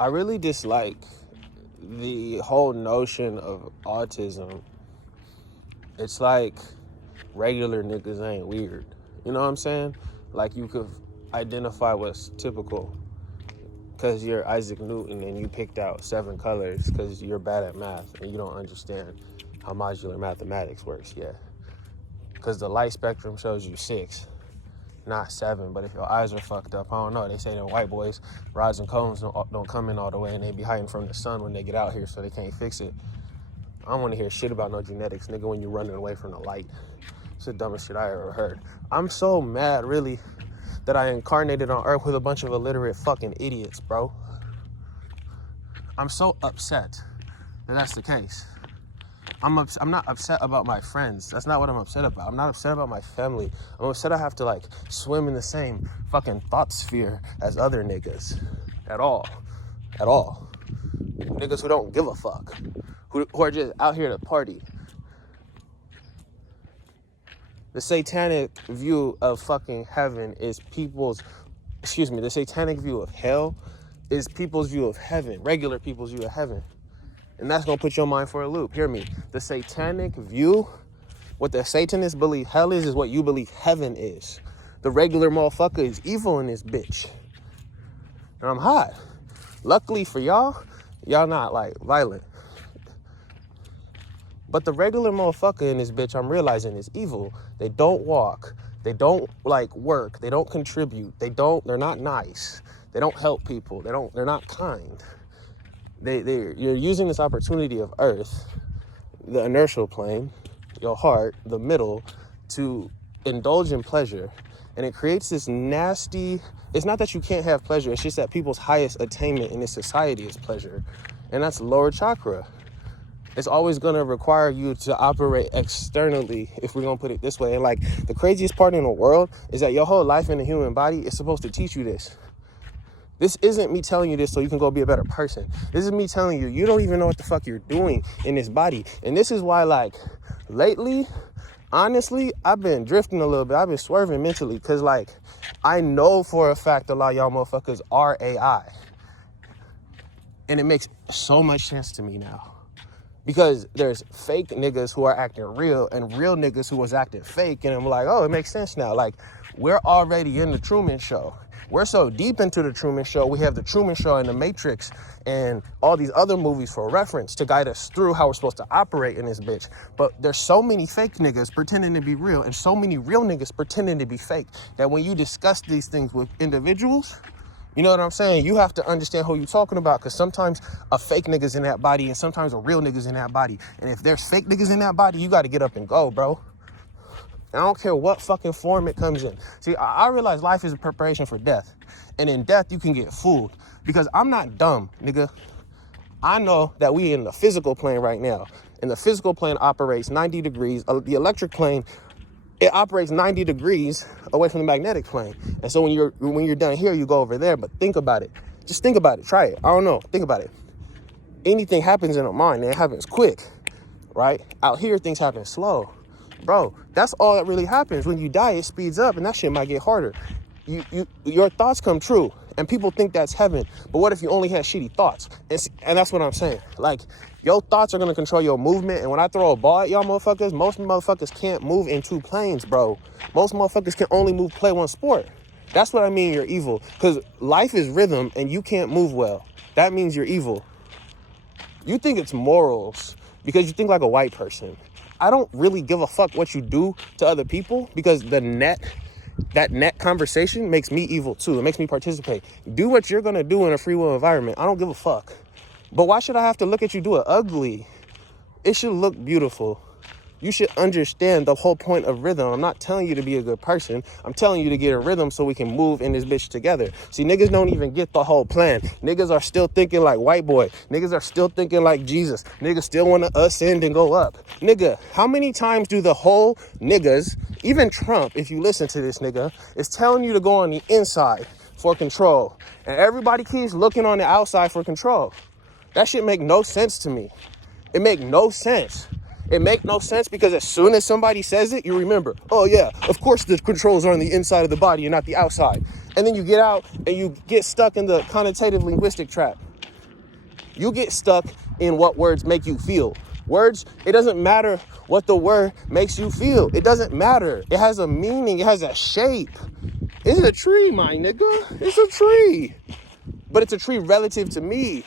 I really dislike the whole notion of autism. It's like regular niggas ain't weird. You know what I'm saying? Like you could identify what's typical because you're Isaac Newton and you picked out 7 colors because you're bad at math and you don't understand how modular mathematics works yet. Because the light spectrum shows you 6, not 7. But if your eyes are fucked up, I don't know. They say that white boys, rods and cones don't come in all the way and they be hiding from the sun when they get out here so they can't fix it. I don't want to hear shit about no genetics, nigga, when you're running away from the light. It's the dumbest shit I ever heard. I'm so mad, really, that I incarnated on Earth with a bunch of illiterate fucking idiots, bro. I'm so upset that that's the case. I'm not upset about my friends. That's not what I'm upset about. I'm not upset about my family. I'm upset I have to, like, swim in the same fucking thought sphere as other niggas. At all. At all. Niggas who don't give a fuck. Who are just out here to party. The satanic view of fucking heaven is the satanic view of hell is people's view of heaven, regular people's view of heaven. And that's gonna put your mind for a loop. Hear me. The satanic view, what the Satanists believe hell is what you believe heaven is. The regular motherfucker is evil in this bitch. And I'm hot. Luckily for y'all not like violent. But the regular motherfucker in this bitch, I'm realizing, is evil. They don't walk. They don't like work. They don't contribute. They're not nice. They don't help people. They're not kind. You're using this opportunity of Earth, the inertial plane, your heart, the middle, to indulge in pleasure. And it creates this nasty, it's not that you can't have pleasure, it's just that people's highest attainment in this society is pleasure. And that's lower chakra. It's always going to require you to operate externally, if we're going to put it this way. And like the craziest part in the world is that your whole life in the human body is supposed to teach you this. This isn't me telling you this so you can go be a better person. This is me telling you, you don't even know what the fuck you're doing in this body. And this is why, like, lately, honestly, I've been drifting a little bit. I've been swerving mentally because, like, I know for a fact a lot of y'all motherfuckers are AI. And it makes so much sense to me now. Because there's fake niggas who are acting real and real niggas who was acting fake. And I'm like, oh, it makes sense now. Like, we're already in the Truman Show. We're so deep into the Truman Show. We have the Truman Show and the Matrix and all these other movies for reference to guide us through how we're supposed to operate in this bitch. But there's so many fake niggas pretending to be real and so many real niggas pretending to be fake that when you discuss these things with individuals, you know what I'm saying? You have to understand who you're talking about, because sometimes a fake nigga's in that body and sometimes a real nigga's in that body. And if there's fake niggas in that body, you got to get up and go, bro. And I don't care what fucking form it comes in. See, I realize life is a preparation for death. And in death, you can get fooled. Because I'm not dumb, nigga. I know that we in the physical plane right now. And the physical plane operates 90 degrees. The electric plane, it operates 90 degrees away from the magnetic plane. And so when you're done here, you go over there. But think about it. Just think about it. Try it. I don't know. Think about it. Anything happens in a mind, and it happens quick, right? Out here, things happen slow. Bro, that's all that really happens. When you die, it speeds up, and that shit might get harder. Your thoughts come true, and people think that's heaven. But what if you only had shitty thoughts? And that's what I'm saying. Like, your thoughts are going to control your movement. And when I throw a ball at y'all motherfuckers, most motherfuckers can't move in 2 planes, bro. Most motherfuckers can only play one sport. That's what I mean you're evil. Because life is rhythm, and you can't move well. That means you're evil. You think it's morals because you think like a white person. I don't really give a fuck what you do to other people, because that net conversation makes me evil too. It makes me participate. Do what you're gonna do in a free will environment. I don't give a fuck. But why should I have to look at you do it ugly? It should look beautiful. You should understand the whole point of rhythm. I'm not telling you to be a good person. I'm telling you to get a rhythm so we can move in this bitch together. See, niggas don't even get the whole plan. Niggas are still thinking like white boy. Niggas are still thinking like Jesus. Niggas still want to ascend and go up. Nigga, how many times do the whole niggas, even Trump, if you listen to this nigga, is telling you to go on the inside for control. And everybody keeps looking on the outside for control. That shit make no sense to me. It make no sense. It make no sense because as soon as somebody says it, you remember, oh yeah, of course the controls are on the inside of the body and not the outside. And then you get out and you get stuck in the connotative linguistic trap. You get stuck in what words make you feel. Words, it doesn't matter what the word makes you feel. It doesn't matter. It has a meaning. It has a shape. It's a tree, my nigga. It's a tree. But it's a tree relative to me.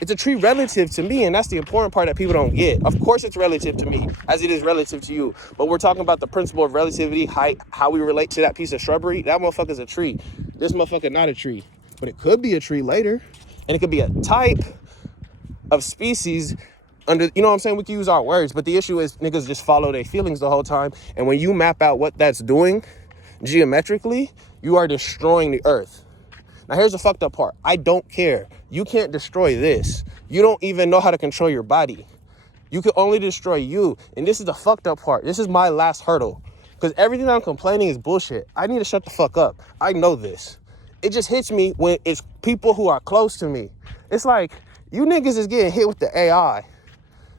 It's a tree relative to me, and that's the important part that people don't get. Of course it's relative to me, as it is relative to you. But we're talking about the principle of relativity, height, how we relate to that piece of shrubbery. That motherfucker's a tree. This motherfucker not a tree. But it could be a tree later. And it could be a type of species under, you know what I'm saying? We can use our words. But the issue is niggas just follow their feelings the whole time. And when you map out what that's doing geometrically, you are destroying the earth. Now, here's the fucked up part. I don't care. You can't destroy this. You don't even know how to control your body. You can only destroy you. And this is the fucked up part. This is my last hurdle. Because everything I'm complaining is bullshit. I need to shut the fuck up. I know this. It just hits me when it's people who are close to me. It's like, you niggas is getting hit with the AI.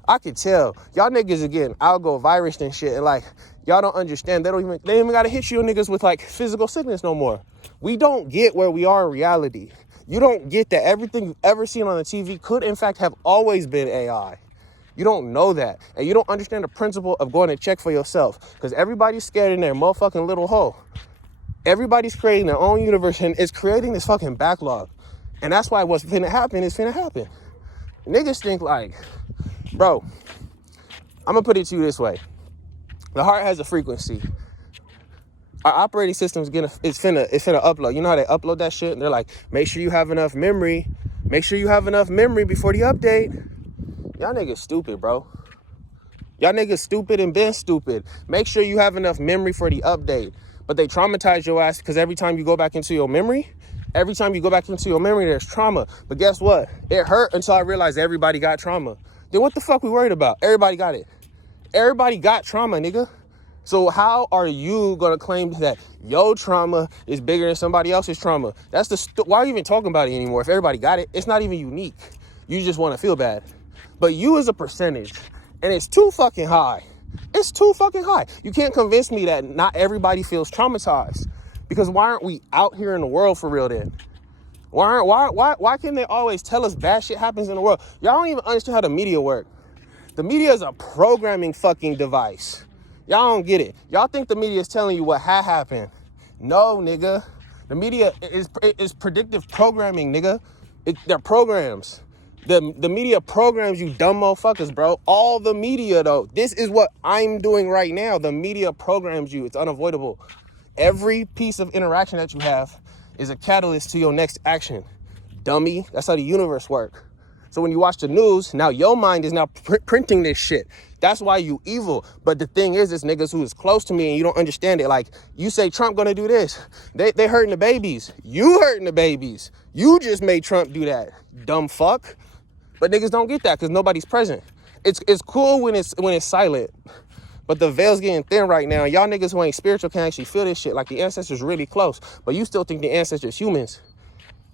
I can tell. Y'all niggas are getting algo virus and shit. And like, y'all don't understand. They don't even gotta hit you niggas with like physical sickness no more. We don't get where we are in reality. You don't get that everything you've ever seen on the TV could in fact have always been AI. You don't know that. And you don't understand the principle of going to check for yourself. Because everybody's scared in their motherfucking little hole. Everybody's creating their own universe and it's creating this fucking backlog. And that's why what's finna happen is finna happen. Niggas think like, bro, I'm gonna put it to you this way. The heart has a frequency. Our operating system's finna upload. You know how they upload that shit? And they're like, make sure you have enough memory. Make sure you have enough memory before the update. Y'all niggas stupid, bro. Y'all niggas stupid and been stupid. Make sure you have enough memory for the update. But they traumatize your ass because every time you go back into your memory, there's trauma. But guess what? It hurt until I realized everybody got trauma. Then what the fuck we worried about? Everybody got it. Everybody got trauma, nigga. So how are you gonna claim that your trauma is bigger than somebody else's trauma? That's why are you even talking about it anymore? If everybody got it, it's not even unique. You just want to feel bad. But you is a percentage, and it's too fucking high. It's too fucking high. You can't convince me that not everybody feels traumatized. Because why aren't we out here in the world for real then? Why can they always tell us bad shit happens in the world? Y'all don't even understand how the media work. The media is a programming fucking device. Y'all don't get it. Y'all think the media is telling you what happened. No, nigga. The media is predictive programming, nigga. They're programs. The media programs you dumb motherfuckers, bro. All the media, though. This is what I'm doing right now. The media programs you. It's unavoidable. Every piece of interaction that you have is a catalyst to your next action. Dummy. That's how the universe works. So when you watch the news, now your mind is now printing this shit. That's why you evil. But the thing is niggas who is close to me and you don't understand it. Like, you say Trump gonna do this. They hurting the babies. You hurting the babies. You just made Trump do that. Dumb fuck. But niggas don't get that because nobody's present. It's cool when it's silent. But the veil's getting thin right now. Y'all niggas who ain't spiritual can actually feel this shit. Like the ancestors really close. But you still think the ancestors humans.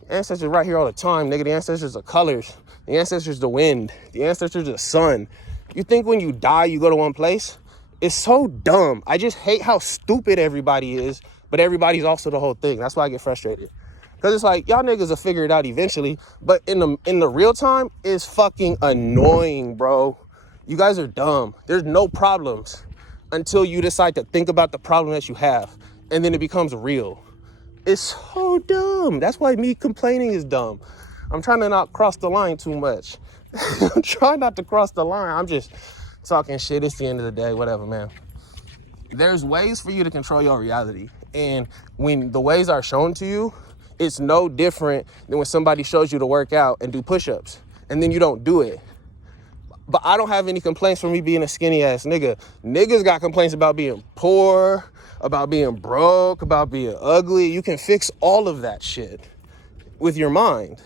The ancestors right here all the time, nigga. The ancestors are colors. The ancestors the wind. The ancestors the sun. You think when you die, you go to one place? It's so dumb. I just hate how stupid everybody is. But everybody's also the whole thing. That's why I get frustrated. Because it's like, y'all niggas will figure it out eventually. But in the real time, it's fucking annoying, bro. You guys are dumb. There's no problems until you decide to think about the problem that you have. And then it becomes real. It's so dumb. That's why me complaining is dumb. I'm trying to not cross the line too much. I'm trying not to cross the line. I'm just talking shit. It's the end of the day. Whatever, man. There's ways for you to control your reality. And when the ways are shown to you, it's no different than when somebody shows you to work out and do push-ups. And then you don't do it. But I don't have any complaints for me being a skinny ass nigga. Niggas got complaints about being poor, about being broke, about being ugly. You can fix all of that shit with your mind.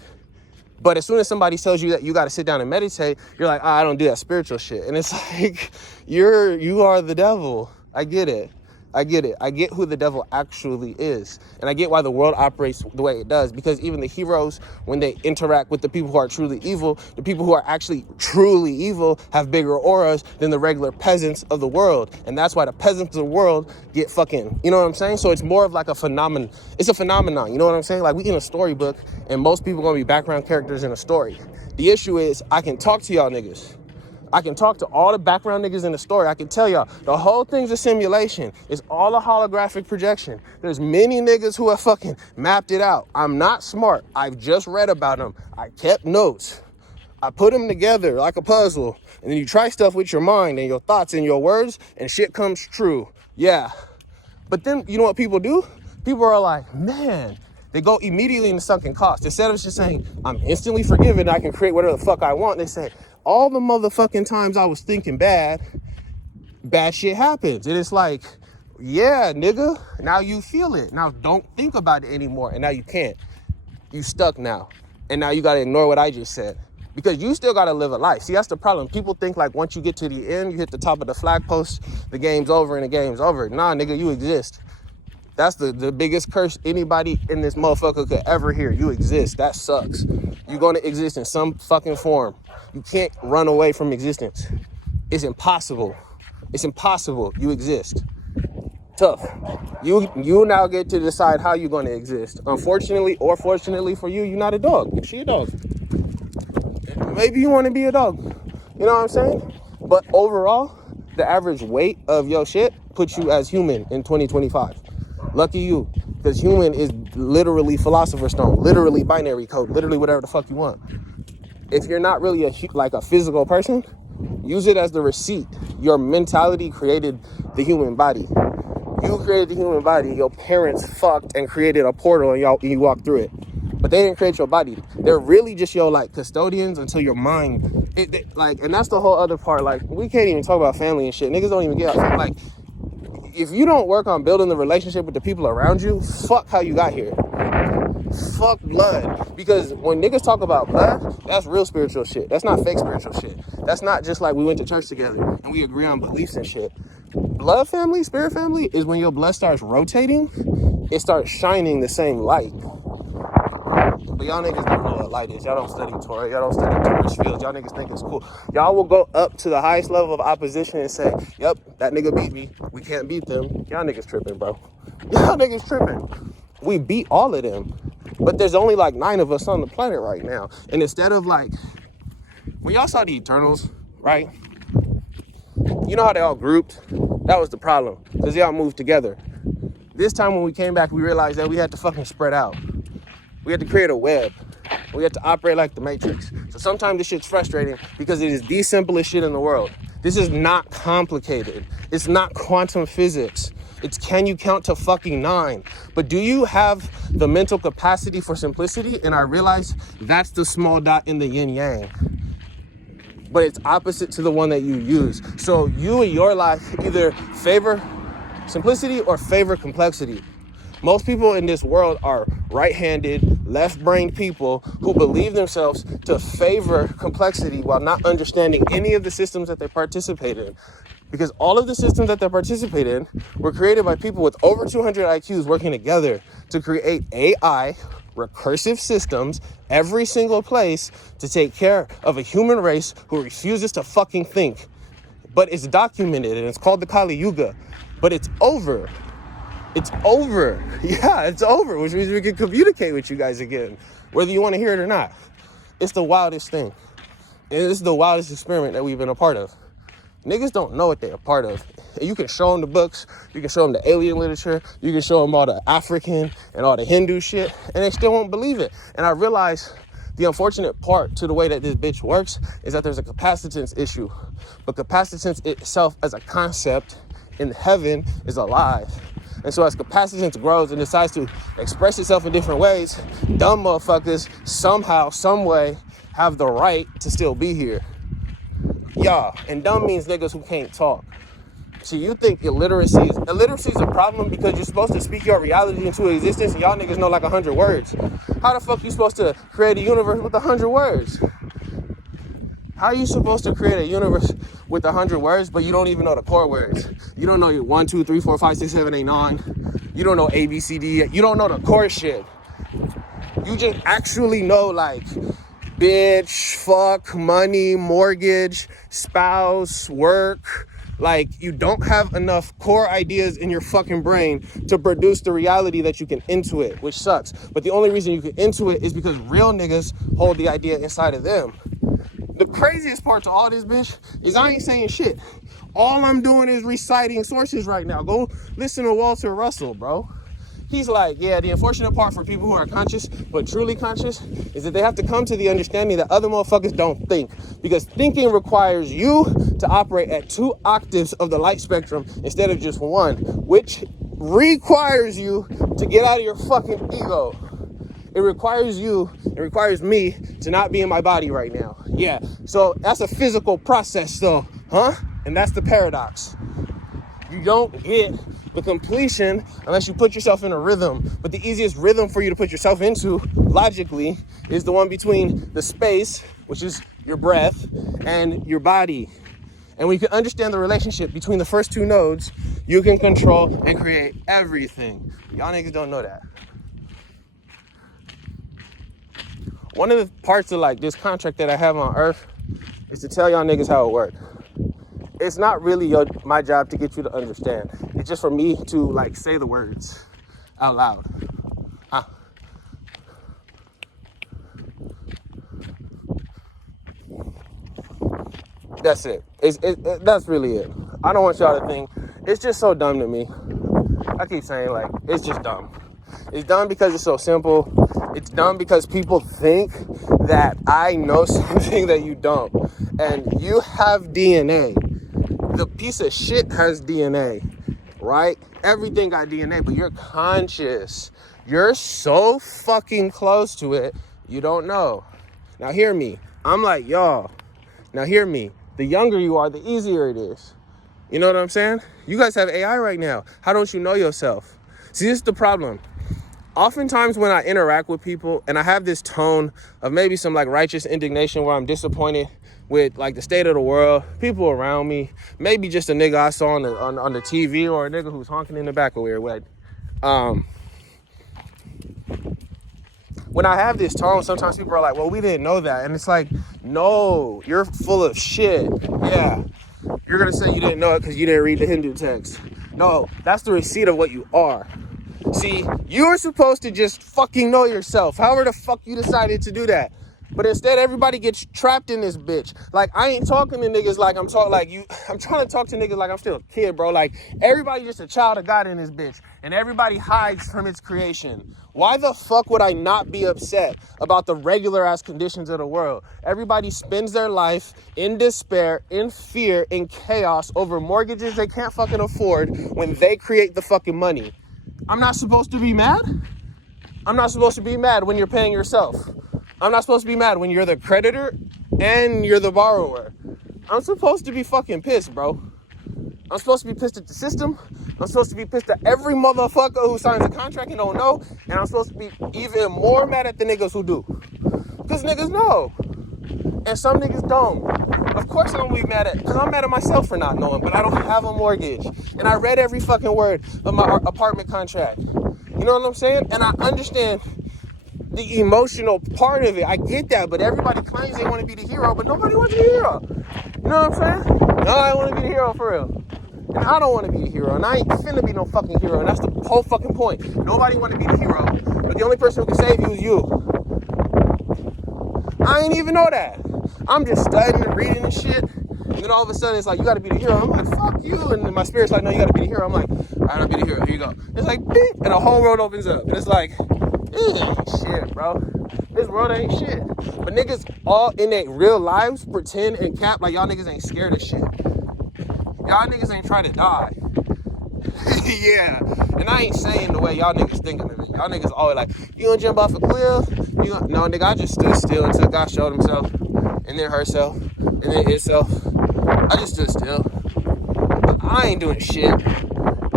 But as soon as somebody tells you that you got to sit down and meditate, you're like, I don't do that spiritual shit. And it's like, you are the devil. I get it. I get it. I get who the devil actually is. And I get why the world operates the way it does. Because even the heroes, when they interact with the people who are truly evil, the people who are actually truly evil have bigger auras than the regular peasants of the world. And that's why the peasants of the world get fucking, you know what I'm saying? So it's more of like a phenomenon. It's a phenomenon, you know what I'm saying? Like, we in a storybook and most people gonna be background characters in a story. The issue is I can talk to y'all niggas. I can talk to all the background niggas in the story. I can tell y'all the whole thing's a simulation. It's all a holographic projection. There's many niggas who have fucking mapped it out. I'm not smart. I've just read about them. I kept notes. I put them together like a puzzle. And then you try stuff with your mind and your thoughts and your words and shit comes true. Yeah. But then you know what people do? People are like, man, they go immediately into sunken cost. Instead of just saying, I'm instantly forgiven, I can create whatever the fuck I want, they say, all the motherfucking times I was thinking bad shit happens. And it's like, yeah, nigga, now you feel it. Now don't think about it anymore. And now you can't. You stuck now. And now you gotta ignore what I just said. Because you still gotta live a life. See, that's the problem. People think like once you get to the end, you hit the top of the flag post, the game's over and the game's over. Nah, nigga, you exist. That's the biggest curse anybody in this motherfucker could ever hear. You exist. That sucks. You're gonna exist in some fucking form. You can't run away from existence. It's impossible. It's impossible. You exist. Tough. You now get to decide how you're gonna exist. Unfortunately or fortunately for you, you're not a dog. She a dog. Maybe you wanna be a dog. You know what I'm saying? But overall, the average weight of your shit puts you as human in 2025. Lucky you, because human is literally philosopher's stone, literally binary code, literally whatever the fuck you want. If you're not really a physical person, use it as the receipt. Your mentality created the human body. You created the human body. Your parents fucked and created a portal and you walked through it. But they didn't create your body. They're really just your like custodians until your mind, and that's the whole other part. Like, we can't even talk about family and shit. Niggas don't even get out. Like, if you don't work on building the relationship with the people around you, fuck how you got here. Fuck blood. Because when niggas talk about blood, that's real spiritual shit. That's not fake spiritual shit. That's not just like we went to church together and we agree on beliefs and shit. Blood family, spirit family, is when your blood starts rotating, it starts shining the same light. But y'all niggas don't know what light is. Y'all don't study Torah. Y'all don't study Torah's fields. Y'all niggas think it's cool. Y'all will go up to the highest level of opposition and say, yep, that nigga beat me. We can't beat them. Y'all niggas tripping, bro. Y'all niggas tripping. We beat all of them. But there's only like 9 of us on the planet right now. And instead of like, when y'all saw the Eternals, right? You know how they all grouped? That was the problem. Because they all moved together. This time when we came back, we realized that we had to fucking spread out. We had to create a web. We had to operate like the Matrix. So sometimes this shit's frustrating because it is the simplest shit in the world. This is not complicated. It's not quantum physics. It's can you count to fucking 9? But do you have the mental capacity for simplicity? And I realize that's the small dot in the yin yang. But it's opposite to the one that you use. So you in your life either favor simplicity or favor complexity. Most people in this world are right-handed, left-brained people who believe themselves to favor complexity while not understanding any of the systems that they participate in. Because all of the systems that they participate in were created by people with over 200 IQs working together to create AI, recursive systems, every single place to take care of a human race who refuses to fucking think. But it's documented and it's called the Kali Yuga. But it's over. It's over. Yeah, it's over, which means we can communicate with you guys again, whether you want to hear it or not. It's the wildest thing. And it's the wildest experiment that we've been a part of. Niggas don't know what they're a part of. You can show them the books, you can show them the alien literature, you can show them all the African and all the Hindu shit, and they still won't believe it. And I realize the unfortunate part to the way that this bitch works is that there's a capacitance issue. But capacitance itself as a concept in heaven is alive. And so as capacitance grows and decides to express itself in different ways, dumb motherfuckers somehow, some way have the right to still be here. Y'all, and dumb means niggas who can't talk. So you think illiteracy is a problem because you're supposed to speak your reality into existence and y'all niggas know like 100 words. How the fuck you supposed to create a universe with 100 words? How are you supposed to create a universe with 100 words, but you don't even know the core words. You don't know your 1, 2, 3, 4, 5, 6, 7, 8, 9. You don't know A, B, C, D. You don't know the core shit. You just actually know like bitch, fuck, money, mortgage, spouse, work. Like, you don't have enough core ideas in your fucking brain to produce the reality that you can intuit, which sucks. But the only reason you can intuit is because real niggas hold the idea inside of them. The craziest part to all this, bitch, is I ain't saying shit. All I'm doing is reciting sources right now. Go listen to Walter Russell, bro. He's like, yeah, the unfortunate part for people who are conscious, but truly conscious, is that they have to come to the understanding that other motherfuckers don't think. Because thinking requires you to operate at 2 octaves of the light spectrum instead of just 1, which requires you to get out of your fucking ego. It requires me to not be in my body right now. Yeah, so that's a physical process though, huh? And that's the paradox. You don't get the completion unless you put yourself in a rhythm. But the easiest rhythm for you to put yourself into, logically, is the one between the space, which is your breath, and your body. And when you can understand the relationship between the first 2 nodes, you can control and create everything. Y'all niggas don't know that. One of the parts of like this contract that I have on Earth is to tell y'all niggas how it works. It's not really my job to get you to understand. It's just for me to like say the words out loud. That's it. That's really it. I don't want y'all to think it's just so dumb to me. I keep saying like it's just dumb. It's dumb because it's so simple. It's dumb because people think that I know something that you don't. And you have DNA. The piece of shit has DNA, right? Everything got DNA, but you're conscious. You're so fucking close to it, you don't know. Now hear me. I'm like, y'all, now hear me. The younger you are, the easier it is. You know what I'm saying? You guys have AI right now. How don't you know yourself? See, this is the problem. Oftentimes when I interact with people and I have this tone of maybe some like righteous indignation where I'm disappointed with like the state of the world, people around me, maybe just a nigga I saw on the TV or a nigga who's honking in the back a weird way. When I have this tone, sometimes people are like, well, we didn't know that. And it's like, no, you're full of shit. Yeah, you're gonna say you didn't know it because you didn't read the Hindu text. No, that's the receipt of what you are. See, you were supposed to just fucking know yourself. However the fuck you decided to do that. But instead, everybody gets trapped in this bitch. Like, I ain't talking to niggas like I'm talking like you. I'm trying to talk to niggas like I'm still a kid, bro. Like, everybody just a child of God in this bitch. And everybody hides from its creation. Why the fuck would I not be upset about the regular ass conditions of the world? Everybody spends their life in despair, in fear, in chaos over mortgages they can't fucking afford when they create the fucking money. I'm not supposed to be mad? I'm not supposed to be mad when you're paying yourself. I'm not supposed to be mad when you're the creditor and you're the borrower. I'm supposed to be fucking pissed, bro. I'm supposed to be pissed at the system. I'm supposed to be pissed at every motherfucker who signs a contract and don't know. And I'm supposed to be even more mad at the niggas who do. Because niggas know. And some niggas don't. Of course I'm gonna be mad at, because I'm mad at myself for not knowing, but I don't have a mortgage. And I read every fucking word of my apartment contract. You know what I'm saying? And I understand the emotional part of it. I get that, but everybody claims they want to be the hero, but nobody wants to be the hero. You know what I'm saying? No, I want to be the hero for real. And I don't want to be the hero, and I ain't finna be no fucking hero, and that's the whole fucking point. Nobody want to be the hero, but the only person who can save you is you. I ain't even know that. I'm just studying and reading and shit, and then all of a sudden it's like, you gotta be the hero. I'm like, fuck you, and then my spirit's like, no, you gotta be the hero. I'm like, all right, I'll be the hero, here you go. It's like, beep, and a whole world opens up, and it's like, this ain't shit, bro. This world ain't shit. But niggas all in their real lives pretend and cap like y'all niggas ain't scared of shit. Y'all niggas ain't trying to die. Yeah. And I ain't saying the way y'all niggas thinking of it. Y'all niggas always like, you gonna jump off a cliff? No, nigga, I just stood still until God showed himself. And then herself. And then itself. I just stood still. I ain't doing shit.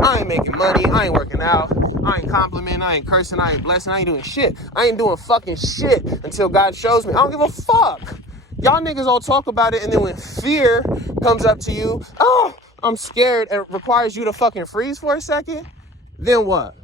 I ain't making money. I ain't working out. I ain't complimenting. I ain't cursing. I ain't blessing. I ain't doing shit. I ain't doing fucking shit until God shows me. I don't give a fuck. Y'all niggas all talk about it, and then when fear comes up to you, oh, I'm scared, and requires you to fucking freeze for a second, then what?